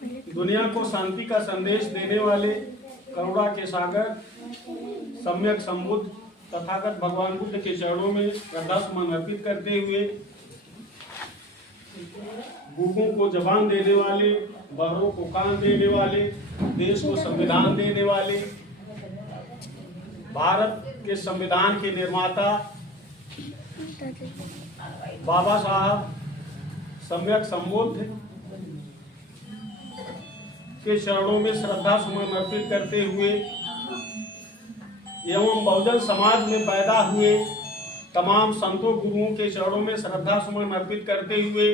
दुनिया को शांति का संदेश देने वाले करुणा के सागर सम्यक संबुद्ध तथागत भगवान बुद्ध के चरणों में श्रद्धा सुमन अर्पित करते हुए गूंगों को जबान देने वाले, बहरों को कान देने वाले, देश को संविधान देने वाले, भारत के संविधान के निर्माता बाबा साहब सम्यक संबुद्ध के चरणों में श्रद्धा सुमन अर्पित करते हुए एवं बहुजन समाज में पैदा हुए तमाम संतों गुरुओं के चरणों में श्रद्धा सुमन अर्पित करते हुए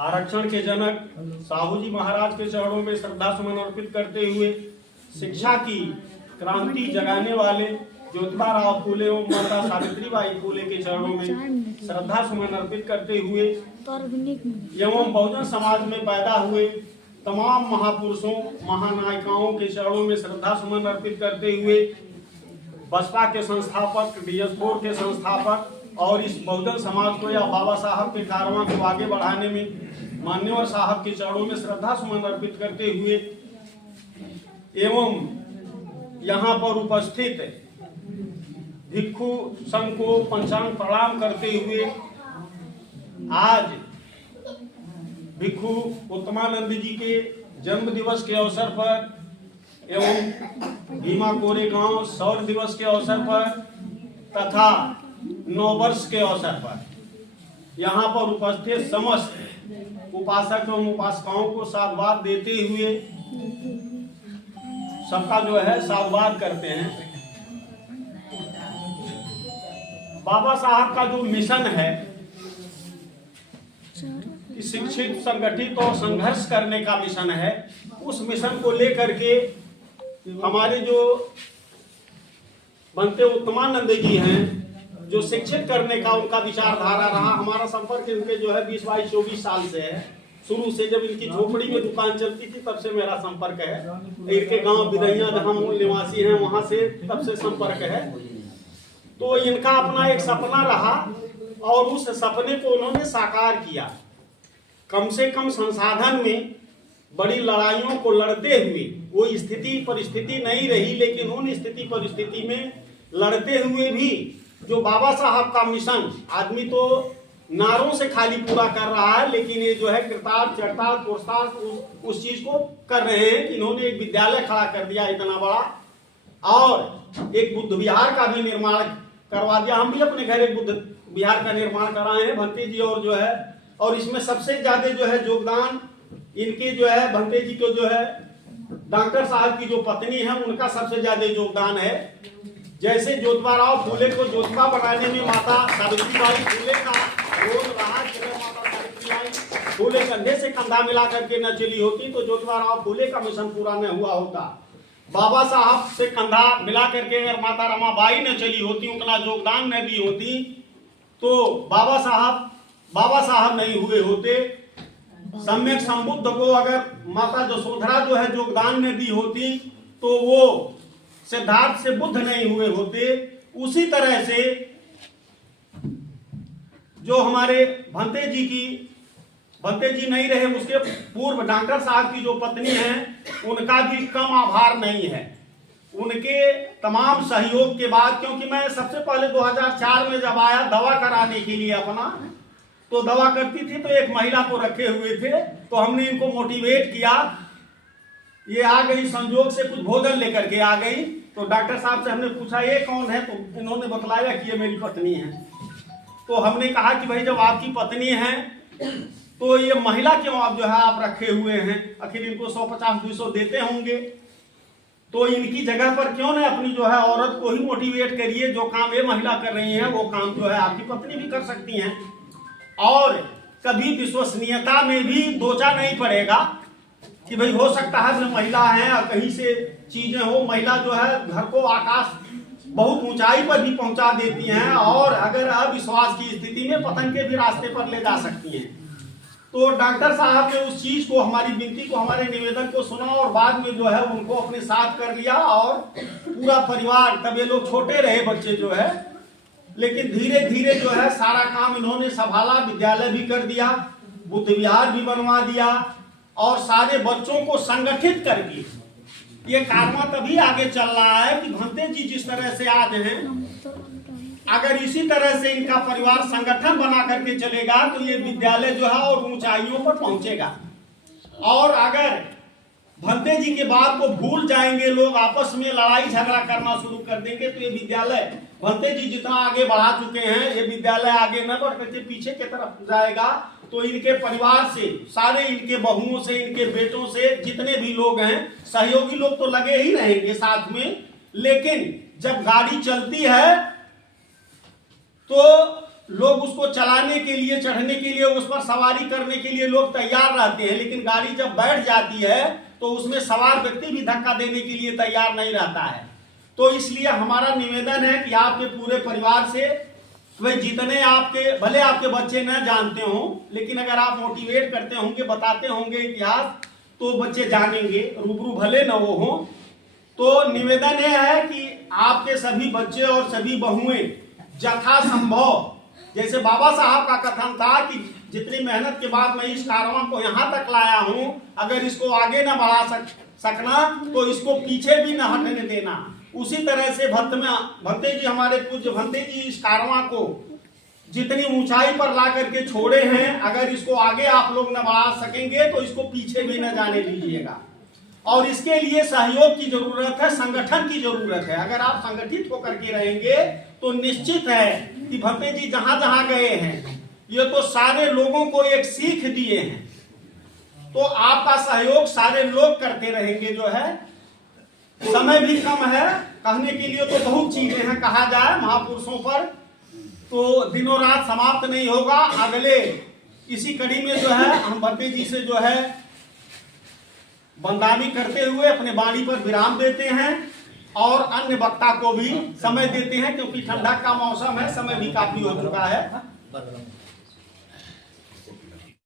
आरक्षण के जनक साहू जी महाराज के चरणों में श्रद्धा सुमन अर्पित करते हुए शिक्षा की क्रांति जगाने वाले ज्योतिबा राव फूले एवं माता सावित्रीबाई फूले के चरणों में श्रद्धा सुमन अर्पित करते हुए एवं बहुजन समाज में पैदा हुए तमाम महापुरुषों महानायिकाओं के चरणों में श्रद्धा सुमन अर्पित करते हुए बसपा के संस्थापक, DS4 के संस्थापक और इस बहुजन समाज को या बाबा साहब के कारवां को आगे बढ़ाने में मान्यवर साहब के चरणों में श्रद्धा सुमन अर्पित करते हुए एवं यहाँ पर उपस्थित भिक्षु संघ को पंचांग प्रणाम करते हुए आज भिक्षु उत्तमानंद जी के जन्म दिवस के अवसर पर एवं भीमा कोरेगांव सौर दिवस के अवसर पर तथा नववर्ष के अवसर पर यहाँ पर उपस्थित समस्त उपासक एवं उपासिकाओं को साधुवाद देते हुए सबका जो है साधुवाद करते हैं। बाबा साहब का जो मिशन है कि शिक्षित, संगठित और संघर्ष करने का मिशन है, उस मिशन को लेकर के हमारे जो बनते उत्तमानंद जी हैं, जो शिक्षित करने का उनका विचारधारा रहा। हमारा संपर्क इनके जो है 20, 22, 24 साल से है। शुरू से जब इनकी झोपड़ी में दुकान चलती थी तब से मेरा संपर्क है। इनके गांव बिदैया जहां मूल निवासी हैं वहां से तब से संपर्क है। तो इनका अपना एक सपना रहा और उस सपने को उन्होंने साकार किया। कम से कम संसाधन में बड़ी लड़ाइयों को लड़ते हुए, वो स्थिति परिस्थिति नहीं रही, लेकिन उन स्थिति परिस्थिति में लड़ते हुए भी जो बाबा साहब का मिशन, आदमी तो नारों से खाली पूरा कर रहा है, लेकिन ये जो है कृतार्थ चरितार्थ पुरुषार्थ उस चीज को कर रहे हैं कि इन्होंने एक विद्यालय खड़ा कर दिया इतना बड़ा और एक बुद्ध विहार का भी निर्माण करवा दिया। हम भी अपने घर एक बुद्ध विहार का निर्माण कराए हैं भंते जी, और जो है और इसमें सबसे ज्यादा जो है योगदान इनके जो है भंते जी को जो है डॉक्टर साहब की जो पत्नी है उनका सबसे ज्यादा योगदान है। जैसे ज्योतिबा राव फूले को ज्योतिबा बनाने में माता सावित्रीबाई फूले का रोल रहा, माता सावित्रीबाई फूले कंधे से कंधा मिला करके न चली होती तो ज्योतिबा राव फूले का मिशन पूरा न हुआ होता। बाबा साहब से कंधा मिला करके अगर माता रमाबाई न चली होती, उतना योगदान न दी होती, तो बाबा साहब नहीं हुए होते। सम्यक संबुद्ध को अगर माता यशोधरा जो है योगदान न दी होती तो वो सिद्धार्थ से बुद्ध नहीं हुए होते। उसी तरह से जो हमारे भंते जी नहीं रहे, उसके पूर्व डॉक्टर साहब की जो पत्नी है उनका भी कम आभार नहीं है। उनके तमाम सहयोग के बाद, क्योंकि मैं सबसे पहले 2004 में जब आया दवा कराने के लिए अपना, तो दवा करती थी तो एक महिला को रखे हुए थे, तो हमने इनको मोटिवेट किया। ये आ गई संजोग से कुछ भोजन लेकर के आ गई, तो डॉक्टर साहब से हमने पूछा ये कौन है, तो इन्होंने बतलाया कि ये मेरी पत्नी है। तो हमने कहा कि भाई जब आपकी पत्नी है तो ये महिला क्यों आप जो है आप रखे हुए हैं, आखिर इनको 150-200 देते होंगे, तो इनकी जगह पर क्यों न अपनी जो है औरत को ही मोटिवेट करिए। जो काम ये महिला कर रही है वो काम जो है आपकी पत्नी भी कर सकती हैं। और कभी विश्वसनीयता में भी दोचा नहीं पड़ेगा कि भाई हो सकता है जो महिला है और कहीं से चीजें हो। महिला जो है घर को आकाश बहुत ऊंचाई पर भी पहुंचा देती हैं और अगर अविश्वास की स्थिति में पतन के भी रास्ते पर ले जा सकती हैं। तो डॉक्टर साहब ने उस चीज को, हमारी विनती को, हमारे निवेदन को सुना और बाद में जो है उनको अपने साथ कर लिया और पूरा परिवार, तब ये लोग छोटे रहे बच्चे जो है, लेकिन धीरे धीरे जो है सारा काम इन्होंने संभाला, विद्यालय भी कर दिया बुद्ध विहार भी बनवा दिया और सारे बच्चों को संगठित करके ये कारवां तभी आगे चल रहा है कि भंते जी जिस तरह से आज हैं, अगर इसी तरह से इनका परिवार संगठन बना करके चलेगा तो ये विद्यालय जो है और ऊंचाइयों पर पहुंचेगा। और अगर भंते जी के बात को भूल जाएंगे लोग, आपस में लड़ाई झगड़ा करना शुरू कर देंगे, तो ये विद्यालय भंते जी जितना आगे बढ़ा चुके हैं, ये विद्यालय आगे न बढ़ करके पीछे की तरफ जाएगा। तो इनके परिवार से, सारे इनके बहुओं से, इनके बेटों से, जितने भी लोग हैं, सहयोगी लोग तो लगे ही रहेंगे साथ में, लेकिन जब गाड़ी चलती है तो लोग उसको चलाने के लिए, चढ़ने के लिए, उस पर सवारी करने के लिए लोग तैयार रहते हैं, लेकिन गाड़ी जब बैठ जाती है तो उसमें सवार व्यक्ति भी धक्का देने के लिए तैयार नहीं रहता है। तो इसलिए हमारा निवेदन है कि आपके पूरे परिवार से, वे जितने आपके, भले आपके बच्चे न जानते हो, लेकिन अगर आप मोटिवेट करते होंगे, बताते होंगे इतिहास, तो बच्चे जानेंगे, रूबरू भले न वो हो। तो निवेदन यह है कि आपके सभी बच्चे और सभी बहुएं यथा संभव, जैसे बाबा साहब का कथन था कि जितनी मेहनत के बाद मैं इस कारवां को यहाँ तक लाया हूँ, अगर इसको आगे न बढ़ा सकना तो इसको पीछे भी न हटने देना। उसी तरह से भंते जी, हमारे पूज्य भंते जी इस कारवां को जितनी ऊंचाई पर ला करके छोड़े हैं, अगर इसको आगे आप लोग न बढ़ा सकेंगे तो इसको पीछे भी न जाने दीजिएगा। और इसके लिए सहयोग की जरूरत है, संगठन की जरूरत है। अगर आप संगठित होकर के रहेंगे तो निश्चित है कि भंते जी जहां जहां गए हैं, ये तो सारे लोगों को एक सीख दिए हैं। तो आपका सहयोग सारे लोग करते रहेंगे। जो है समय भी कम है, कहने के लिए तो बहुत चीजें हैं, कहा जाए महापुरुषों पर तो दिनों रात समाप्त नहीं होगा। अगले इसी कड़ी में जो है हम भंते जी से जो है बंदानी करते हुए अपने वाणी पर विराम देते हैं और अन्य वक्ता को भी समय देते हैं, क्योंकि ठंडक का मौसम है, समय भी काफी हो चुका है।